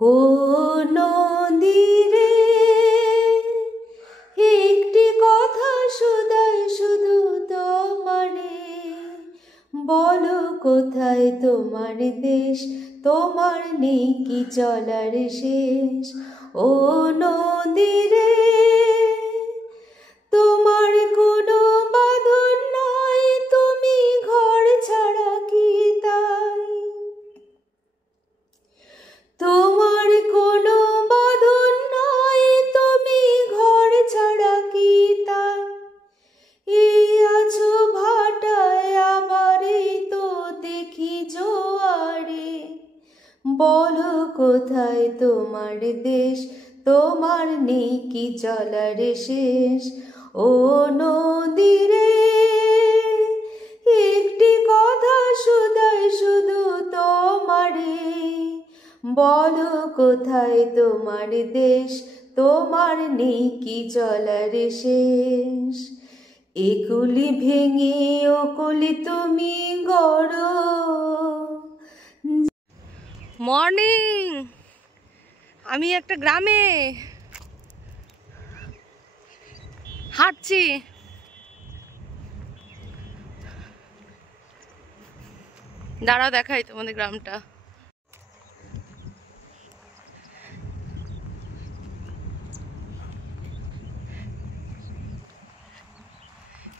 ও নদীরে একটি কথা শুধাই শুধু তোমারে, বলো কোথায় তোমার দেশ, তোমার নেই কি চলার শেষ। ও নদীরে তোমার কোনো বাঁধন নাই, তুমি ঘর ছাড়া কি তাই। তোমার কোনো বাঁধন নাই, তুমি ঘর ছাড়া কি তাই। এই আছো ভাটায় আবার এই তো দেখি জোয়ারে, বলো কোথায় তোমার দেশ, তোমার নেই কি চলার শেষ। ও নদীরে একটি কথা শুধাই শুধু তোমারে, বলো কোথায় তোমার দেশ, তোমার নেই কি চলার শেষ। একুলি ভেঙে ওকুলি তুমি গড়ো। মর্নিং, আমি একটা গ্রামে হাঁটছি। দাঁড়াও দেখাই তোমাদের গ্রামটা।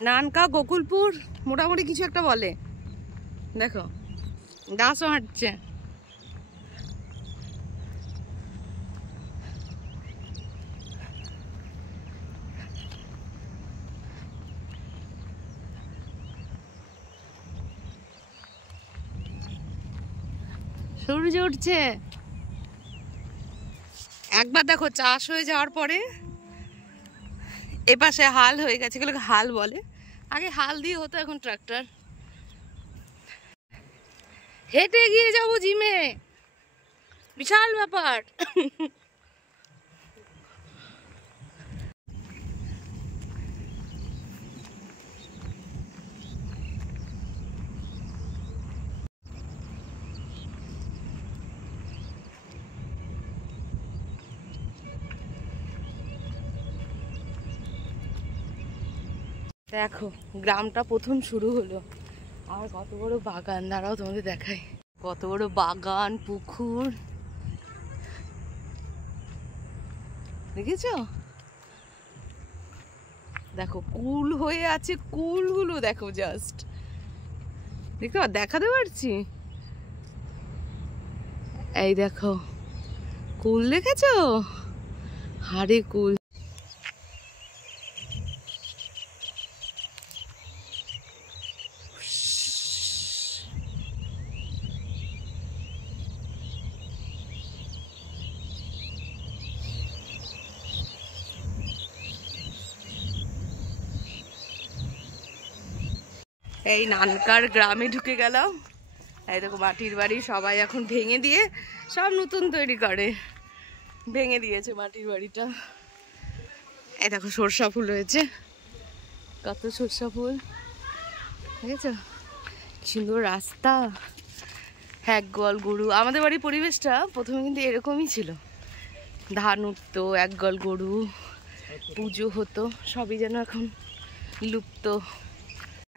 নানকা গোকুলপুর মোটামুটি কিছু একটা বলে। দেখো দাসও হাঁটছে। সূর্য উঠছে। একবার দেখো চাষ হয়ে যাওয়ার পরে এপাশে হাল হয়ে গেছে, এগুলোকে হাল বলে। আগে হাল দিয়ে হতো, এখন ট্রাক্টর। হেঁটে গিয়ে যাবো জিমে, বিশাল ব্যাপার। দেখো গ্রামটা প্রথম শুরু হলো, আর কত বড় বাগান। দাঁড়াও তোমাদের দেখাই, কত বড় বাগান, পুকুর। দেখেছো? দেখো কুল হয়ে আছে, কুলগুলো দেখো জাস্ট। দেখতে দেখাতে পারছি? এই দেখো কুল, দেখেছো? হাড়ে কুল। এই নানকার গ্রামে ঢুকে গেলাম। এই দেখো মাটির বাড়ি, সবাই এখন ভেঙে দিয়ে সব নতুন তৈরি করে। ভেঙে দিয়েছে মাটির বাড়িটা। এই দেখো সরষা ফুল হয়েছে, কত সরষা ফুল, দেখেছো? সুন্দর রাস্তা, এক গল গরু। আমাদের বাড়ির পরিবেশটা প্রথমে কিন্তু এরকমই ছিল। ধান উঠতো, এক গল গরু, পুজো হতো, সবই যেন এখন লুপ্ত।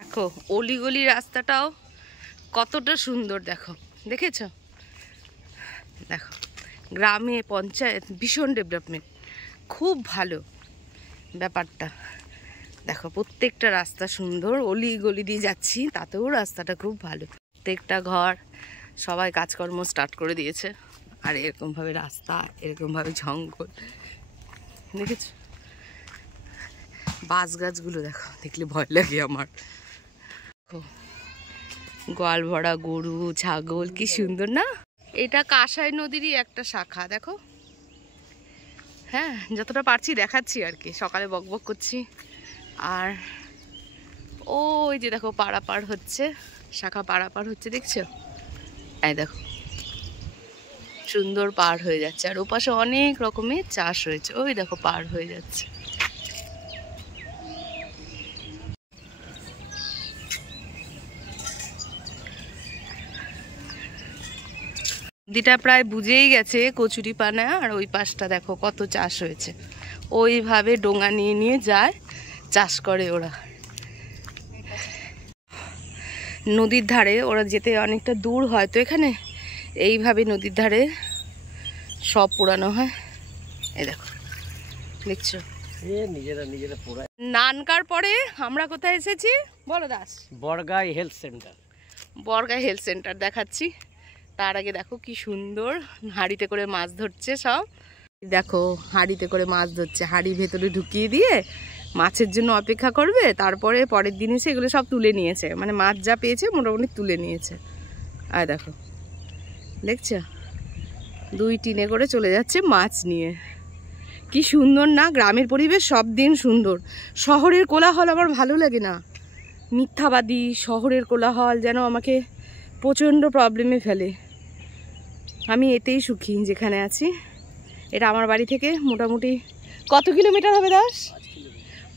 দেখো অলিগলি রাস্তাটাও কতটা সুন্দর, দেখো দেখেছো? দেখো গ্রামে পঞ্চায়েত ভীষণ ডেভেলপমেন্ট, খুব ভালো ব্যাপারটা। দেখো প্রত্যেকটা রাস্তা সুন্দর, অলিগলি দিয়ে যাচ্ছি, তাতেও রাস্তাটা খুব ভালো। প্রত্যেকটা ঘর, সবাই কাজকর্ম স্টার্ট করে দিয়েছে। আর এরকমভাবে রাস্তা, এরকমভাবে জঙ্গল, দেখেছো? বাঁশ গাছগুলো দেখো, দেখলে ভয় লাগে আমার। গোয়াল ভরা গরু, ছাগল, কি সুন্দর না? এটা কাঁসাই নদীরই একটা শাখা, দেখো। হ্যাঁ, যতটা পারছি দেখাচ্ছি আর কি, সকালে বকবক করছি। আর ওই যে দেখো পারাপার হচ্ছে, শাখা পারাপার হচ্ছে, দেখছো? এই দেখো সুন্দর পার হয়ে যাচ্ছে। আর ওপাশে অনেক রকমের চাষ হয়েছে, ওই দেখো পার হয়ে যাচ্ছে। নদীটা প্রায় বুঝেই গেছে কচুরি পানা, আর ওই পাশটা দেখো কত চাষ হয়েছে। ওইভাবে ডোঙা নিয়ে নিয়ে যায়, চাষ করে ওরা। নদীর ধারে ওরা যেতে অনেকটা দূর হয়, তো এখানে এইভাবে নদীর ধারে সব পোড়ানো হয়। এই দেখো, দেখছো নিজেরা পোড়ায়। নানকার পরে আমরা কোথায় এসেছি বলো Das? Borgai health centre. Borgai health centre দেখাচ্ছি। তার আগে দেখো কি সুন্দর হাঁড়িতে করে মাছ ধরছে সব। দেখো হাঁড়িতে করে মাছ ধরছে, হাঁড়ি ভেতরে ঢুকিয়ে দিয়ে মাছের জন্য অপেক্ষা করবে, তারপরে পরের দিন এসে এগুলো সব তুলে নিয়েছে, মানে মাছ যা পেয়েছে মোটামুটি তুলে নিয়েছে। আর দেখো দেখছো, 2 টিনে করে চলে যাচ্ছে মাছ নিয়ে। কি সুন্দর না গ্রামের পরিবেশ, সব দিন সুন্দর। শহরের কোলাহল আমার ভালো লাগে না, মিথ্যাবাদী শহরের কোলাহল যেন আমাকে প্রচণ্ড প্রবলেমে ফেলে। আমি এতেই সুখী যেখানে আছি। এটা আমার বাড়ি থেকে মোটামুটি কত কিলোমিটার হবে দাস?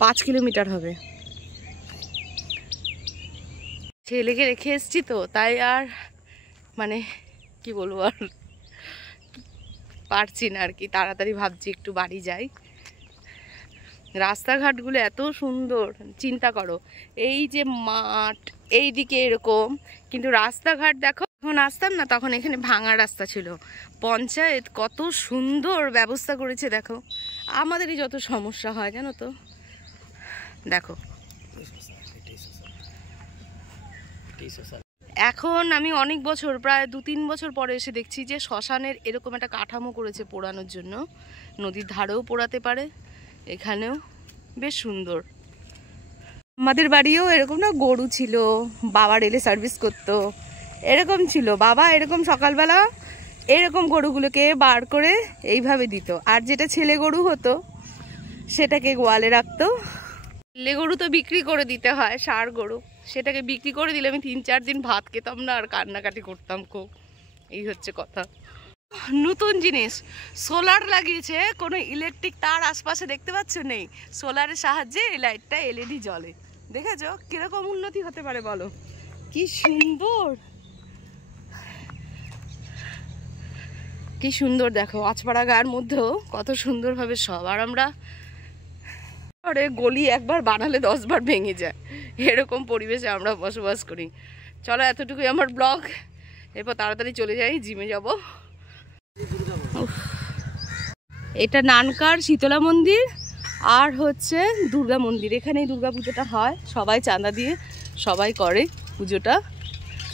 5 কিলোমিটার হবে। ছেলেকে রেখে এসছি তো, তাই আর মানে কি বলবো, আর পারছি না আর কি। তাড়াতাড়ি ভাবছি একটু বাড়ি যাই। রাস্তাঘাটগুলো এত সুন্দর, চিন্তা করো এই যে মাঠ এইদিকে এরকম, কিন্তু রাস্তাঘাট দেখো। যখন আসতাম না তখন এখানে ভাঙা রাস্তা ছিল। পঞ্চায়েত কত সুন্দর ব্যবস্থা করেছে দেখো। আমাদেরই যত সমস্যা হয় জানো তো। দেখো এখন আমি অনেক বছর, প্রায় 2-3 বছর পরে এসে দেখছি যে শ্মশানের এরকম একটা কাঠামো করেছে পোড়ানোর জন্য। নদীর ধারেও পোড়াতে পারে, এখানেও বেশ সুন্দর। আমাদের বাড়িও এরকম না, গরু ছিল, বাবা রেলে সার্ভিস করতো, এরকম ছিল। বাবা এরকম সকালবেলা এরকম গরুগুলোকে বার করে এইভাবে দিত, আর যেটা ছেলে গরু হতো সেটাকে গোয়ালে রাখতো। ছেলে গরু তো বিক্রি করে দিতে হয়, ষাঁড় গরু, সেটাকে বিক্রি করে দিলে আমি 3-4 দিন ভাত খেতাম না, আর কান্নাকাটি করতাম খুব। এই হচ্ছে কথা। নতুন জিনিস সোলার লাগিয়েছে, কোনো ইলেকট্রিক তার আশপাশে দেখতে পাচ্ছ নেই। সোলারের সাহায্যে এই লাইটটা এলইডি জ্বলে। দেখেছো কিরকম উন্নতি হতে পারে বলো? কি সুন্দর, কি সুন্দর দেখো। আজপাড়া গায়ের মধ্যেও কত সুন্দরভাবে সব। আর আমরা গলি একবার বানালে 10 বার ভেঙে যায়, এরকম পরিবেশে আমরা বসবাস করি। চলো এতটুকুই আমার ব্লগ, এরপর তাড়াতাড়ি চলে যাই, জিমে যাব। এটা নানকার শীতলা মন্দির আর হচ্ছে দুর্গা মন্দির। এখানেই দুর্গা পুজোটা হয়, সবাই চাঁদা দিয়ে সবাই করে পুজোটা।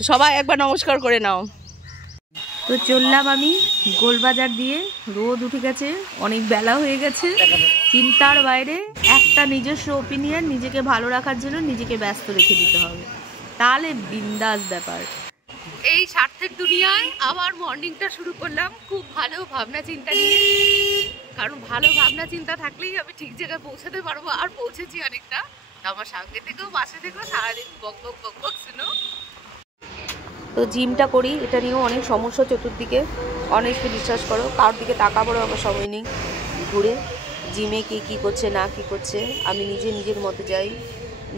সবাই একবার নমস্কার করে নাও। তো চললাম আমি গোলবাজার দিয়ে, রোদ উঠে গেছে, অনেক বেলা হয়ে গেছে। চিন্তার বাইরে একটা নিজস্ব ওপিনিয়ন, নিজেকে ভালো রাখার জন্য নিজেকে ব্যস্ত রেখে দিতে হবে, তাহলে বিন্দাস ব্যাপার। এই স্বার্থের দুনিয়ায় আবার মর্নিংটা শুরু করলাম খুব ভালো ভাবনা চিন্তা নিয়ে, কারণ ভালো ভাবনা চিন্তা থাকলেই আমি ঠিক জায়গায় পৌঁছাতে পারবো। আর পৌঁছেছি অনেকটা। আমার সঙ্গে থেকেও পাশে থেকেও সারাদিন বক বক বক বক শুনো। তো জিমটা করি, এটা নিয়েও অনেক সমস্যা চতুর্দিকে। অনেককে বিশ্বাস করো, কারোর দিকে তাকাবারও আমার সময় নেই। ঘুরে জিমে কে কী করছে না কী করছে, আমি নিজের মতো যাই,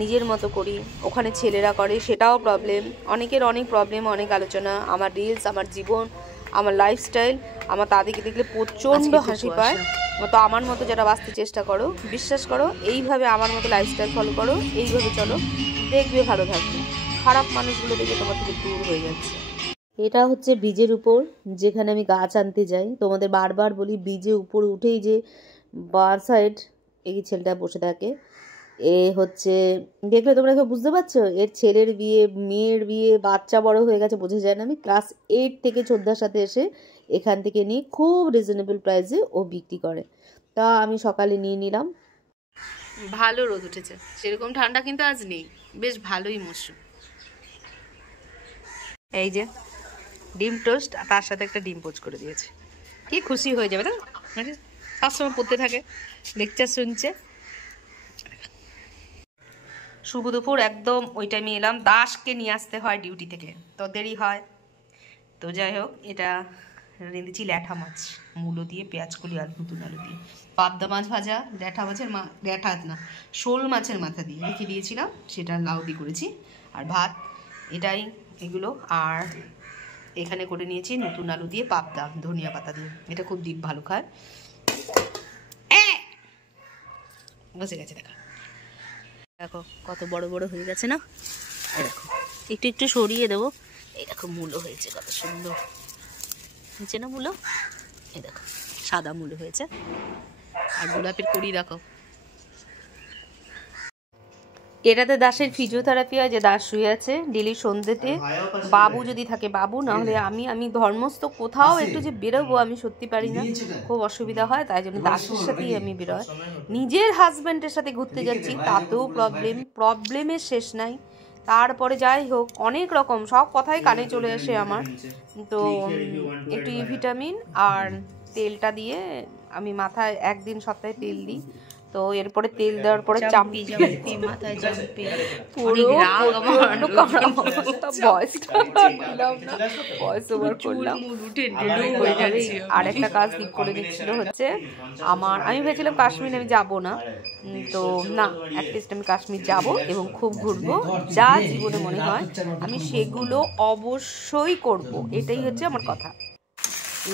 নিজের মতো করি। ওখানে ছেলেরা করে, সেটাও প্রবলেম। অনেকের অনেক প্রবলেম, অনেক আলোচনা। আমার রিলস, আমার জীবন, আমার লাইফস্টাইল, আমার তাদেরকে দেখলে প্রচণ্ড হাসি পায়। তো আমার মতো যারা বাঁচতে চেষ্টা করো, বিশ্বাস করো এইভাবে আমার মতো লাইফস্টাইল ফলো করো, এইভাবে চলো, দেখবে ভালো থাকবে। খারাপ মানুষগুলো দেখে তোমার থেকে দূর হয়ে যাচ্ছে। এটা হচ্ছে ব্রিজের উপর, যেখানে আমি গাছ আনতে যাই। তোমাদের বারবার বলি, ব্রিজের উপর উঠেই যে বাঁ সাইড এই ছেলেটা বসে থাকে, এ হচ্ছে দেখলে তোমরা কেউ বুঝতে পারছো, এর ছেলের বিয়ে, মেয়ের বিয়ে, বাচ্চা বড় হয়ে গেছে, বোঝা যায় না। আমি ক্লাস 8 থেকে শ্রদ্ধার সাথে এসে এখান থেকে নিয়ে খুব রিজনেবল প্রাইসে ও বিক্রি করে। তা আমি সকালে নিয়ে নিলাম। ভালো রোদ উঠেছে, সেরকম ঠান্ডা কিন্তু আজ নেই, বেশ ভালোই মৌসুম। এই যে ডিম টোস্ট, তার সাথে একটা ডিম পোচ করে দিয়েছে, কি খুশি হয়ে যাবে না? সবসময় পড়তে থাকে, লেকচার শুনছে। শুভ দুপুর একদম ওই টাইমে এলাম, দাসকে নিয়ে আসতে হয় ডিউটি থেকে, তো দেরি হয়। তো যাই হোক, এটা রেঁধেছি ল্যাঠা মাছ, মূলো দিয়ে, পেঁয়াজ কলি আর নতুন আলু দিয়ে। পাবদা মাছ ভাজা, ল্যাঠা মাছের ল্যাঠা না, শোল মাছের মাথা দিয়ে রেখে দিয়েছিলাম, সেটা লাউ দিয়ে করেছি। আর ভাত, এটাই এগুলো। আর এখানে করে নিয়েছি নতুন আলু দিয়ে পাবদা ধনিয়া পাতা দিয়ে, এটা খুব দীপ ভালো খায়। বসে গেছে দেখো, দেখো কত বড় বড় হয়ে গেছে না, এই দেখো একটু একটু সরিয়ে দেবো। এই দেখো মূলো হয়েছে কত সুন্দর, নিচে না মূলো, এই দেখো সাদা মূলো হয়েছে। আর গোলাপের কুড়ি দেখো। এটাতে দাসের ফিজিওথেরাপি হয়, যে দাস শুয়ে আছে ডেলি সন্ধ্যেতে। বাবু যদি থাকে বাবু, না হলে আমি ধর্মস্থ কোথাও একটু যে বেরোবো আমি সত্যি পারি না, খুব অসুবিধা হয়, তাই জন্য দাসের সাথেই আমি বেরোয়। নিজের হাজব্যান্ডের সাথে ঘুরতে যাচ্ছি তাতেও প্রবলেমের শেষ নাই। তারপরে যাই হোক অনেক রকম সব কথাই কানে চলে আসে আমার। তো একটু ভিটামিন আর তেলটা দিয়ে আমি মাথায় একদিন সপ্তাহে তেল দিই। তো এরপরে তেল দেওয়ার পরে চাম্পি মাথায় চাম্পি পুরো ভয়েস ওভার করলাম। আর একটা কাজ দীপ করে দিচ্ছিল হচ্ছে আমি ভেবেছিলাম কাশ্মীর আমি যাব না, তো না অ্যাটলিস্ট আমি কাশ্মীর যাব এবং খুব ঘুরবো, যা জীবনে মনে হয় আমি সেগুলো অবশ্যই করব, এটাই হচ্ছে আমার কথা।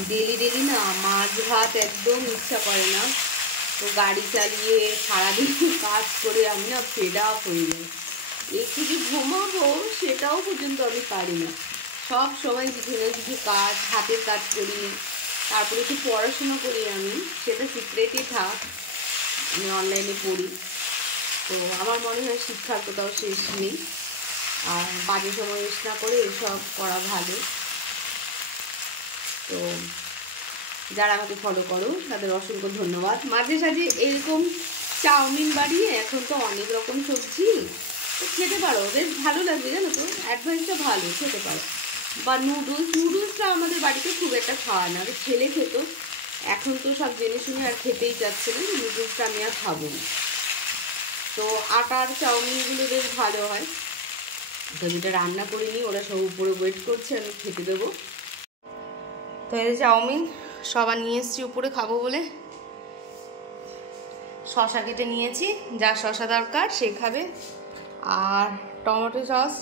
ডেলি না মাছ ভাত একদম ইচ্ছা করে না, তো গাড়ি চালিয়ে সারাদিন কাজ করে আমি না ফেড আপ হয়ে যাই। একটু যে ঘুমাবো সেটাও পর্যন্ত আমি পারি না। সব সময় কিছু না কিছু কাজ, হাতের কাজ করি, তারপরে একটু পড়াশোনা করি আমি, সেটা সিক্রেটই থাক, আমি অনলাইনে পড়ি। তো আমার মনে হয় শিক্ষার কোথাও শেষ নেই, আর বাজে সময় ওয়েস্ট না করে এসব করা ভালো। তো যারা আমাকে ফলো করো তাদের অসংখ্য ধন্যবাদ। মাঝে সাঝে এরকম চাউমিন বাড়িয়ে, এখন তো অনেক রকম সবজি, তো খেতে পারো, বেশ ভালো লাগবে জানো তো, অ্যাডভাইসটা ভালো, খেতে পারো। বা নুডলসটা আমাদের বাড়িতে খুব একটা খাওয়া না, ছেলে খেত, এখন তো সব জেনে শুনে আর খেতেই যাচ্ছে না, নুডলসটা আমি আর খাবো না। তো আটার চাউমিনগুলো বেশ ভালো হয়। তো যেটা রান্না করিনি, ওরা সব উপরে ওয়েট করছে, আমি খেতে দেবো। তো এই চাউমিন সবার নিয়ে এসছি উপরে খাবো বলে। শসা কেটে নিয়েছি, যা শসা দরকার সে খাবে। আর টমেটো সস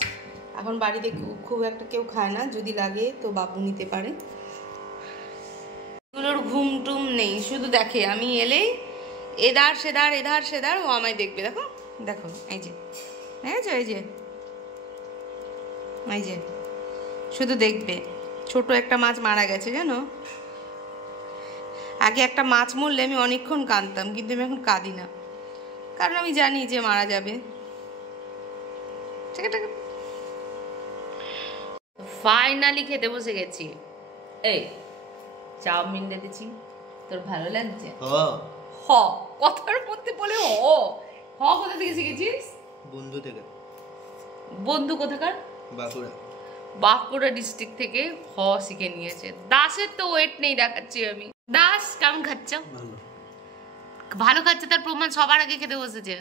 এখন বাড়িতে খুব একটা কেউ খায় না, যদি লাগে তো বাবু নিতে পারে। এগুলোর ঘুম টুম নেই, শুধু দেখে আমি এলেই এধার সেধার ও আমায় দেখবে। দেখো দেখো এই যে এই যে শুধু দেখবে। ছোট একটা মাছ মারা গেছে জানো, আগে একটা মাছ মরলে আমি অনেকক্ষণ কাঁদতাম, কিন্তু আমি এখন কাঁদি না, কারণ আমি জানি যে মারা যাবে। ফাইনালি খেতে বসে গেছি। এই চাউমিন রেখেছি, তোর ভালো লাগছে? হ কথার মধ্যে বলে হ কোথা থেকে শিখেছিস? বন্ধু থেকে। বন্ধু কোথাকার? বাঁকুড়া ডিস্ট্রিক্ট থেকে হ শিখে নিয়েছে। দাসের তো ওয়েট নেই দেখাচ্ছি আমি। দাস কেমন খাচ্ছ? ভালো খাচ্ছে, তার প্রমাণ সবার আগে খেতে বসেছে।